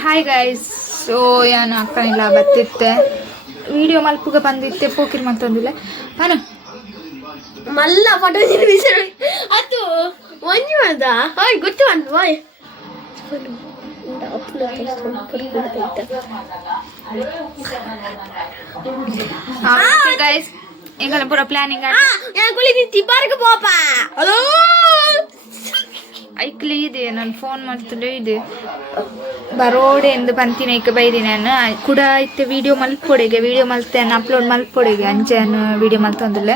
Hi guys. So ಏನು ಅಕ್ಕನಿಲ್ಲ ಬತ್ತಿತ್ತೆ video ಮಲ್ಪುಗ ಬಂದಿತ್ತೆ ಪೋಕಿರ್ ಮತ್ತೊಂದಿಲ್ಲ pan ಮಲ್ಲ photo ಅದು ಒಂಜಿ ಮಾಡ್ದ ಹಾಯ್ ಗೊತ್ತು ಅಂತ ಬಾಯ್ ಗೈಸ್ ಎಂಗಲ ಪೂರ ಪ್ಲಾನಿಂಗ್ ತಿಪ್ಪಾರ್ಗೆ ಪೋಪ ಹಲೋ ಐಕ್ಲಿ ಇದೆ ನಾನು ಫೋನ್ ಮಾಡ್ತಲೇ ಇದೆ ಬರೋಡೆ ಎಂದು ಬಂತೀನಿ ಐಕ ಬೈದಿ ನಾನು ಕೂಡ ಇತ್ತೆ ವಿಡಿಯೋ ಮಲ್ಪೊಡೆಗೆ ವಿಡಿಯೋ ಮಲ್ತೇನೆ ಅಪ್ಲೋಡ್ ಮಲ್ಪೊಡೆಗೆ ಅಂಚೆನು ವಿಡಿಯೋ ಮಲ್ತೊಂದಿಲ್ಲ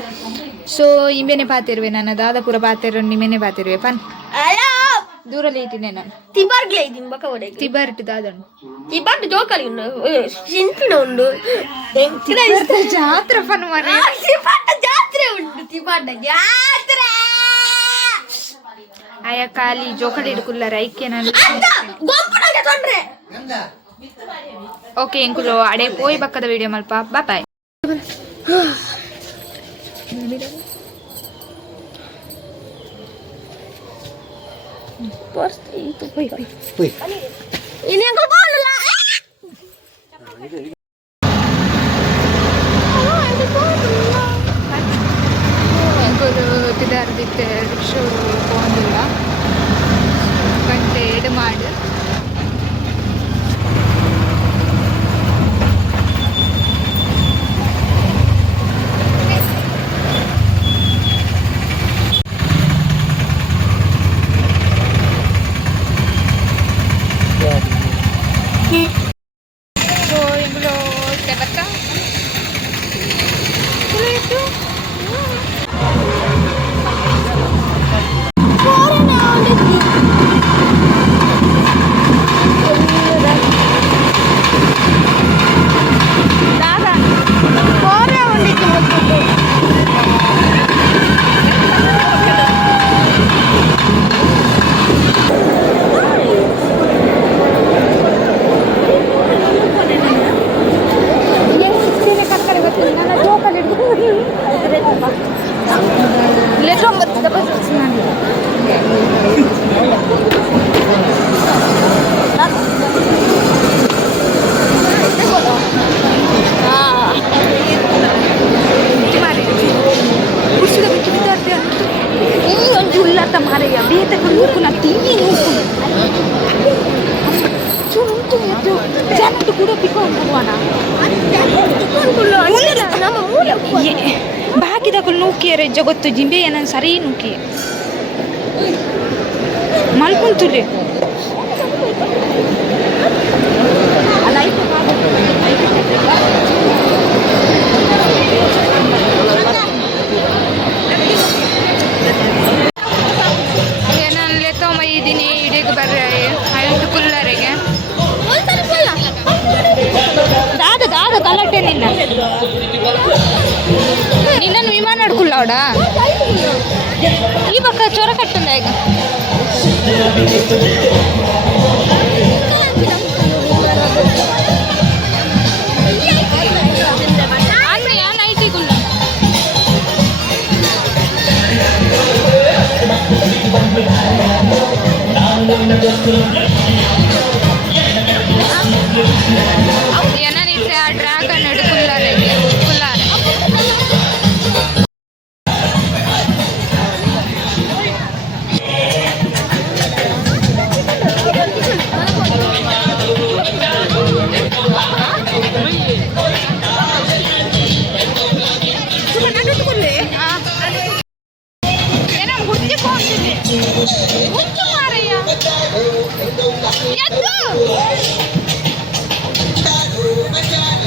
ಸೊ ಇಂಬೇನೆ ಪಾತಿರುವೆ ನಾನು ದಾದ ಪೂರ ಪಾತಿರೋ ನಿಮೇನೆ ಪಾತಿರುವೆ ಪನ್ ದೂರಲ್ಲಿ ಇಟ್ಟಿನಿ ನಾನು ತಿಬಾರ್ಗ್ಲೇ ಇದ್ದೀನಿ ಬಕ ಒಡೆಗೆ ತಿಬಾರ್ಟ್ ದಾದನು ತಿಬಾರ್ಟ್ ಜೋಕಲಿ ಉಂಡು ಸಿಂಪಿನ ಉಂಡು ಜಾತ್ರೆ ಪನ್ ಮನೆ ತಿಬಾರ್ಟ್ ಜಾತ್ರೆ ಉಂಟು ತಿಬಾರ್ಟ್ ಜಾತ್ರೆ ಆಯ ಖಾಲಿ ಜೋಕಲಿ ಇಡ್ಕುಲ್ಲಾರ ಐಕೆ ನಾನು ಗೋಪುರಕ್ಕೆ ತೊಂದ್ರೆ ಓಕೆ ಎಂಕುಲು ಅಡೆ ಪೋಯ್ ಬಕ್ಕದ ವಿಡಿಯೋ ಮಲ್ಪ ಬಾಯ್ ini aku bola ತಿದಾರ್ದಿತ್ತೆ ರಿಕ್ಷಾ ಹೋಗಿಲ್ಲ ಗಂಟೆ ಎಡು ಮಾಡಿ ಸೊ ಎಂಗ್ಳು ತೆಬತ್ತ ಇತ್ತು ಮಾರಯ್ಯ ಬೇತಕ್ಕೆ ನೂಕುಲ ಟಿವಿ ಜನಟ್ಟು ಕೂಡ ಪಿಕ್ಕೊಂಡುವಾನ ಬಾಕಿದಕ್ಕೂ ನೂಕಿಯರೆ ಜಗತ್ತು ಜಿಂಬೆ ಏನನ್ನು ಸರಿ ನೂಕಿ ಮಲ್ಕೊಂತುಲಿ ಏನಲ್ಲೇ ತೊಗೊಂಬೈದೀನಿ ಇಡೀಗೆ ಬರ್ರೆ ಐದು ಕುಲ್ಲರಿಗೆ ದಾದ ಕಲಟ್ಟೆ ನಿನ್ನನ್ನು ವಿಮಾನ ನಡ್ಕುಲ್ಲ ಅವಡ ಈ ಪಕ್ಕ ಚೊರ ಕಟ್ಟಂದ ಈಗ ಏನನಿತ್ತೆ ಆ ಡ್ರ್ಯಾಗನ್ ಹಿಡ್ಕುಲ್ಲಾರೆ ಕುಲ್ಲಾರೆ ಏನೋ ಗುರ್ತಿಕೊಂಡ್ಬಿಟ್ಟೆ ಗುರ್ತು ಮಾರಯ್ಯ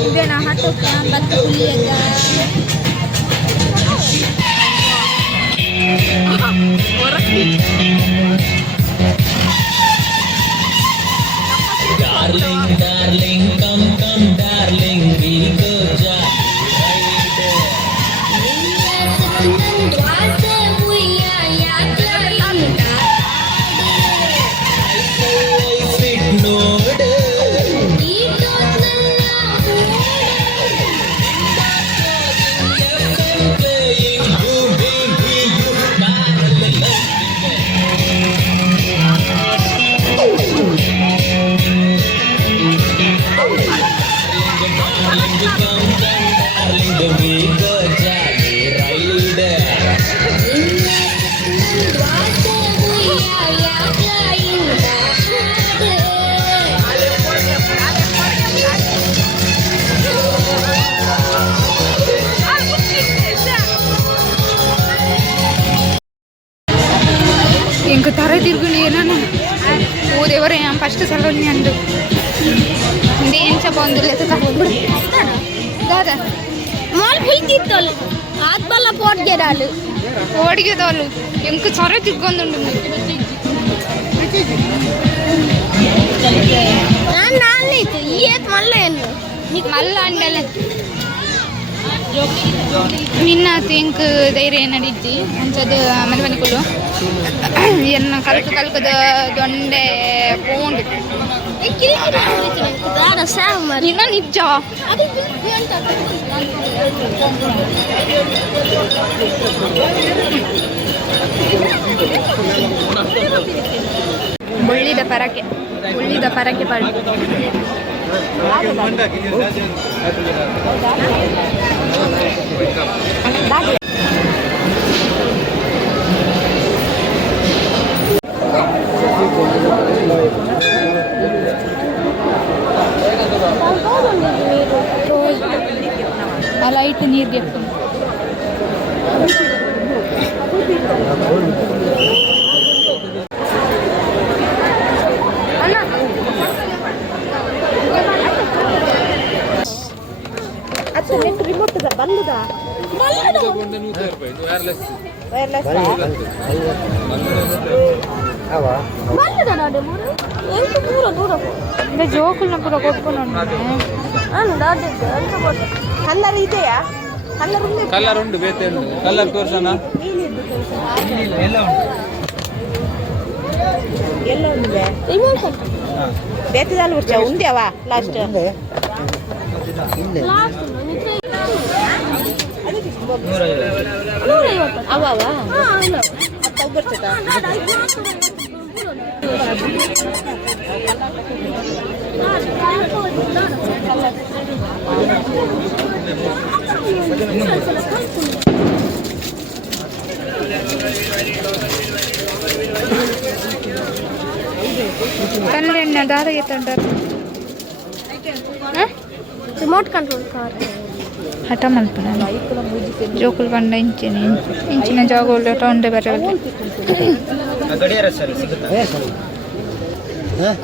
ಇದೇನಾ ಹಟ್ಟಕ್ಕ ಭತ್ತ ಕುಲಿಯದ Darling, darling, come, come, darling, we go jive. ತಿರುಗುಲಿ ನಾನು ಊದೇವರೇ ಫಸ್ಟ್ ಸಲೋನಿ ಅಂದು ದೇನ್ ಚಪ ಒಂದು ಲೆಕ್ಕ ತಗೊಂಡು ದಾದ ಮಾಲ್ ಬುಲ್ತಿತ್ತಲ್ಲ ಆದ್ಬಲ್ಲ ಪೋಡ್ಗೆರಾಲು ಓಡಿಗೆದವಳು ಎಂಕು ಸೊರೆ ತಿಕ್ಕೊಂದುಂಡು ನಾನು ಇತ್ತು ಈ ಏತ್ ಮಲ್ಲ ಏನು నీకు మళ్ళా అండలే నిన్న తింక్ ధైర్య నడిచి మంచదు మని మనికులు ఎన్న కలుకు కలుకుದ ದೊಂಡೆ ಪೋಂಡು ಇನ್ನ ನಿಜ ಮುಳ್ಳಿದ ಪರಕೆ ಪಾಡು ಆ ಲೈಟ್ ನೀರಿಗೆ జోకులను కూడా కొట్టుకున్నాను కలర్ ಇದೆಯా కలర్ ఉండు ಬೇತೇನು కలర్ ತೋರ್ಸೋಣ ಎಲ್ಲ ఉంది ಬೇತದಾಲು ಬರ್ಚಾ ఉందేవా లాస్ట్ అవవా అత్త ಬರ್ಚತಾ కన్నెన్న దాదా ఎత్తంటారు రిమోట్ కంట్రోల్ కార్ ಹಠ ಮಲ್ಪನ ಜೋಕುಲು ಬಂಡ ಇಂಚಿನ ಜಾಗಗಳು ಟೌಂಡೆ ಬರಲ್ಲ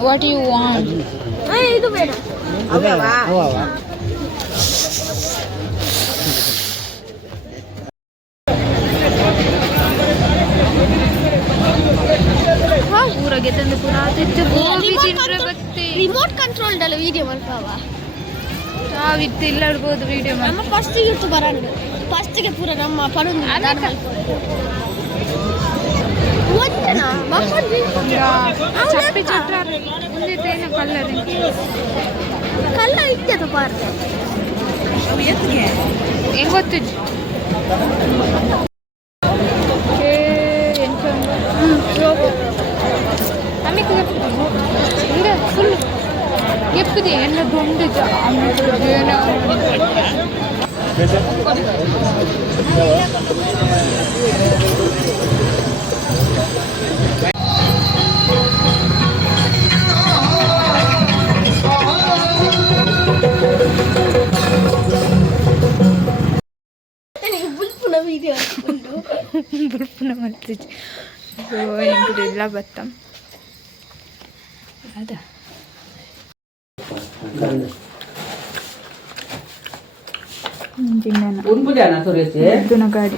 ವಾಟ್ ಯು ವಾಂಟ್ ಇದು ಬೇಡ ಊರಾಗೆ ತಂದು ರಿಮೋಟ್ ಕಂಟ್ರೋಲ್ ಅಲ್ಲ ವಿಡಿಯೋ ಮಾಡ್ತಾವ ವಿತ್ ಇಲ್ಲರ್ಬೋದು ವಿಡಿಯೋ ನಮ್ಮ ಫಸ್ಟ್ ಯೂಟ್ಯೂಬರ್ ಅಂಡ್ ಫಸ್ಟ್ಗೆ ಪೂರ ನಮ್ಮ ಪಡೊಂದು ಚಪ್ಪಿ ಚಟ್ರ ಮುಂದಿದ್ದೇನೆ ಕಲ್ಲರ್ ಕಲ್ಲ ಇಟ್ಟದ ಪಾರ್ಕ ಹೆಂಗ್ ಗೊತ್ತಿದ್ದು ಫುಲ್ ಎಪ್ಪದೆ ಎಲ್ಲ ದೊಂಡು ಬುಲ್ಪುನ ವಿಡಿಯೋ ಬುಲ್ಪುನ ಮಾಡ್ತಿದ್ದೆ ಎಲ್ಲ ಬತ್ತಾಂ ಅದ ಗಾಡಿ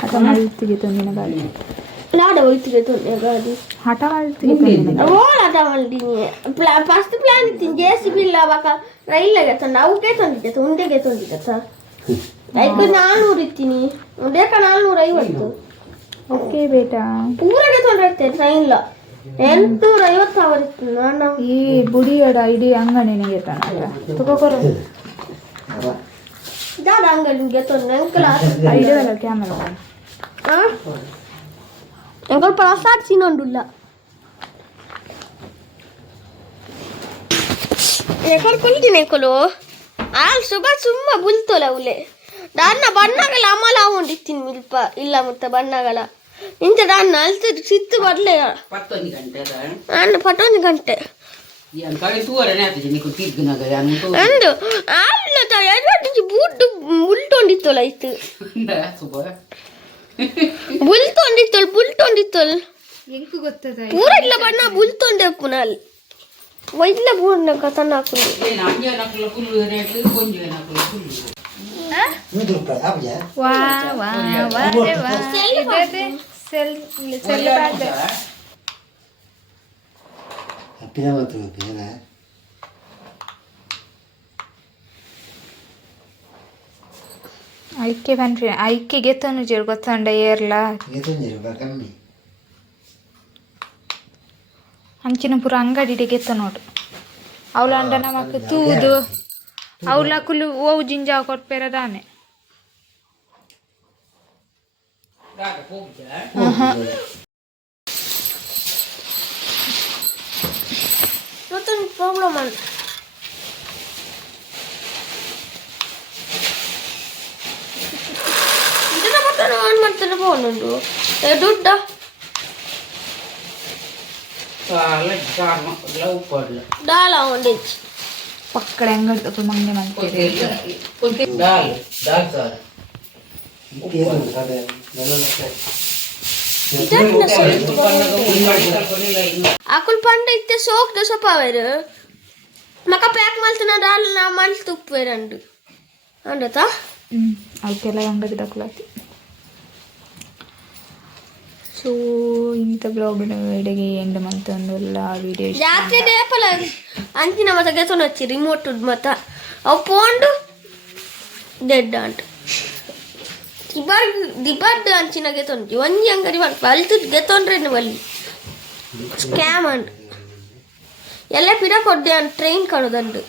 ಹಠ ಮಾಡ್ತಿಗೆ ತಂದಿನ ಗಾಡಿ ಲಾಡ ಹೋಯ್ತಿಗೆ ತೊಂದೆ ಗಾಡಿ ಹಠ ಮಾಡ್ತಿಗೆ ಹಠ ಮಾಡಿದ್ದೀನಿ ಫಸ್ಟ್ ಪ್ಲಾನ್ ಇತ್ತೀನಿ JCB ಇಲ್ಲ ಅವಾಗ ರೈಲ್ಗೆ ತಂದ ಅವಕ್ಕೆ ತಂದಿದ್ದೆ ಉಂಡೆಗೆ ತಂದಿದ್ದೆ ಸರ್ ಐದು 400 ಇತ್ತೀನಿ ಬೇಕಾ 450 ಓಕೆ ಬೇಟಾ ಊರಾಗೆ ತೊಂದಿರ್ತೇನೆ ಟ್ರೈನ್ ಇಲ್ಲ 850 ಇತ್ತು ನಾನು ಈ ಬುಡಿಯಡ ಇಡೀ ಅಂಗಡಿನಿಗೆ ತಾನ ತಗೋಕೊರ ದಾದ ಅಂಗಡಿಗೆ ತೊಂದ್ರೆ ಅಂಕಲ್ ಐಡಿಯಲ್ಲ ಕ್ಯಾಮರಾ ಅಂಕಲ್ ಪ್ರಸಾದ್ ಸಿನೊಂಡುಲ್ಲ ఎక్కడ కొంటినేకలు ఆల్ సుగా సుమ్మ బుల్తోలవులే దాన్న బన్నగల అమల ఉండిత్తిన్ మిల్ప ಇಲ್ಲ ಮುತ್ತ ಬಣ್ಣಗಳ ಇಂತ దాన్న ಅಲ್ತ ಸಿತ್ತು ಬರಲೇ 11 ಗಂಟೆ ಅಂದು ಆಲ್ನ ತ ಎಡಟಿ ಬೂಟ್ ಬುಲ್ಟೊಂಡಿತ್ತೋಲಾಯ್ತು ಬುಲ್ಟೊಂಡಿತ್ತೋಲ್ ಎಂಕು ಗೊತ್ತದ ಪೂರ ಇಲ್ಲ ಬಣ್ಣ ಬುಲ್ತೊಂಡೆ ಪುನಲ್ ವೈದ್ಲ ಬೂರ್ನ ಕಥನ ಹಾಕೊಂಡು ವಾ ವಾ ವಾ ರೇ ವಾ ಇದೆ ಸೆಲ್ ಸೆಲ್ ಬಾದ ಐಕೆ ಬನ್ರಿ ಐಕೆಗೆ ತನುಜರು ಗೊತ್ತಂಡ ಏರ್ಲ ಅಂಚಿನ ಪೂರ ಅಂಗಡಿಡೆ ಗೆತ್ತ ನೋಡು ಅವಳ ಅಂಡ ನಮಕ್ ತೂದು ಅವಳ ಕುಲು ಓವು ಜಿಂಜಾ ಕೊಟ್ಪೇರ ದಾನೆ ಮತ್ತೊಂದು ಪ್ರಾಬ್ಲಮ್ ಅಂತ ಇದನ್ನ ಮತ್ತೆ ಆನ್ ಮಾಡ್ತಾರೆ ಫೋನುಂಡು ದುಡ್ಡ ಡಾಲ ಒಂದಿಚ್ಚು ಪಕ್ಕಡೆ ಅಂಗಡಿ ತಗೊಂಡು ಮಂಗೆ ಮಾಡ್ತೀರಿ ಅಕುಲ್ ಪಂಡ ಇತ್ತೆ ಸೋಕ್ದ ಸೊಪ್ಪಾವೇರು ಮಕ ಪ್ಯಾಕ್ ಮಲ್ತನ ಡಾಲ್ ನಾ ಮಲ್ತು ಉಪ್ಪುವೇರಂಡು ಅಂಡತಾ ಅವಕ್ಕೆಲ್ಲ ಅಂಗಡಿ ತಗೊಳತಿ ಸೊ ಇಂಥ ಬ್ಲಾಗಿನ ವೇಳೆಗೆ ಎಂಡ್ ಮಂತೊಂದು ಎಲ್ಲ ವಿಡಿಯೋ ಜಾತ್ರೆ ಡೇಪಲ ಅಂಚಿನ ಮತ ಗೆತೊಂಡು వచ్చి ರಿಮೋಟ್ ಮತ ಅವು ಪೋಂಡು ಡೆಡ್ ಅಂಟ ದಿಬಡ್ ಅಂಚಿನ ಗೆತೊಂಡು ಒಂಜಿ ಅಂಗಡಿ ಬಲ್ತು ಗೆತೊಂಡ್ರೆ ಬಲ್ಲಿ ಸ್ಕ್ಯಾಮ್ ಅಂಡ್ ಎಲ್ಲ ಪಿಡ ಕೊಡ್ದೆ ಅಂತ ಟ್ರೈನ್ ಕಣದಂಡು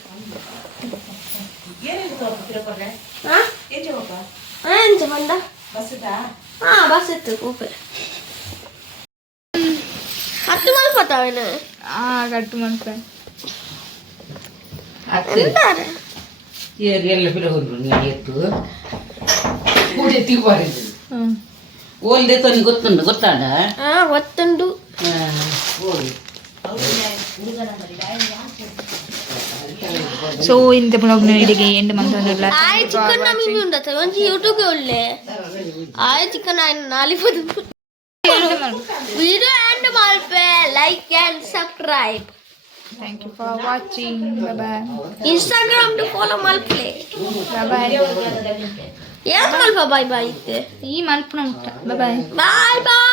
ಎಂಚ ಬಂದ ಬಸ್ ಇತ್ತು ಕೂಪೆ ಹತ್ತು ಮಲ್ಪತ್ತಾವೇನ ಕಟ್ಟು ಮಾಡ್ತಾರೆ ಎಂತಾರೆ ಎಲ್ಲ ಪಿರ ಹೋದ್ರು ಎತ್ತು ಕೂಡೆ ತಿಬ್ಬಾರಿದ್ದು ಓಲ್ದೆ ತನಿ ಗೊತ್ತುಂಡು ಗೊತ್ತಾಡ ಒತ್ತುಂಡು ಸೊ ಇಂಥ ಬ್ಲಾಗ್ನ ವೇಳೆಗೆ ಎಂಡ್ ಮಂತೊಂದು ಆಯ್ ಚಿಕನ್ ಮೀನು ಉಂಡತ ಒಂಜಿ ಯೂಟ್ಯೂಬ್ಗೆ ಒಳ್ಳೆ ಆಯ್ ಚಿಕನ್ ಆಯ್ನ ನಾಲಿಪದು ವಿಡಿಯೋ ಎಂಡ್ ಮಲ್ಪೆ like and subscribe thank you for watching bye Instagram to follow ಮಲ್ಪೆ ಬಾಯ್ ಏನು ಮಲ್ಪ ಬಾಯ್ ಬಾಯ್ ಇತ್ತೆ ಈ ಮಲ್ಪನ ಮುಟ್ಟ ಬಾಯ್ ಬಾಯ್ ಬಾಯ್